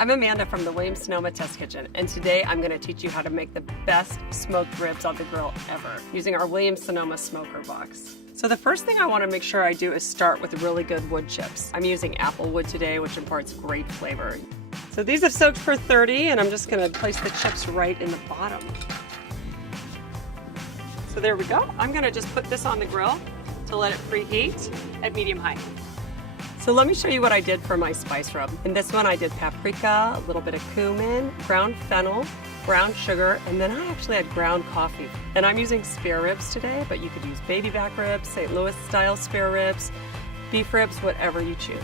I'm Amanda from the Williams-Sonoma Test Kitchen, and today I'm going to teach you how to make the best smoked ribs on the grill ever using our Williams-Sonoma smoker box. So the first thing I want to make sure I do is start with really good wood chips. I'm using apple wood today, which imparts great flavor. So these have soaked for 30, and I'm just going to place the chips right in the bottom. So there we go. I'm going to just put this on the grill to let it preheat at medium high. So let me show you what I did for my spice rub. In this one I did paprika, a little bit of cumin, ground fennel, brown sugar, and then I actually had ground coffee. And I'm using spare ribs today, but you could use baby back ribs, St. Louis style spare ribs, beef ribs, whatever you choose.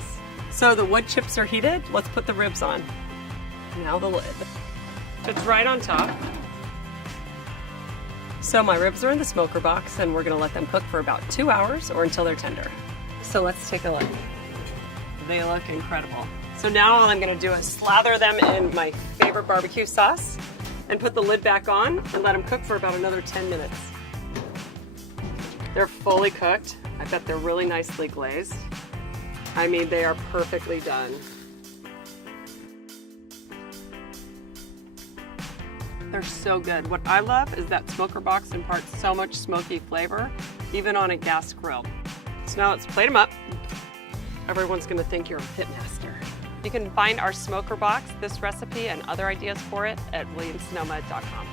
So the wood chips are heated, let's put the ribs on. Now the lid. It's right on top. So my ribs are in the smoker box and we're gonna let them cook for about 2 hours or until they're tender. So let's take a look. They look incredible. So now all I'm gonna do is slather them in my favorite barbecue sauce and put the lid back on and let them cook for about another 10 minutes. They're fully cooked. I bet they're really nicely glazed. I mean, they are perfectly done. They're so good. What I love is that smoker box imparts so much smoky flavor, even on a gas grill. So now let's plate them up. Everyone's gonna think you're a pitmaster. You can find our smoker box, this recipe, and other ideas for it at williamssonoma.com.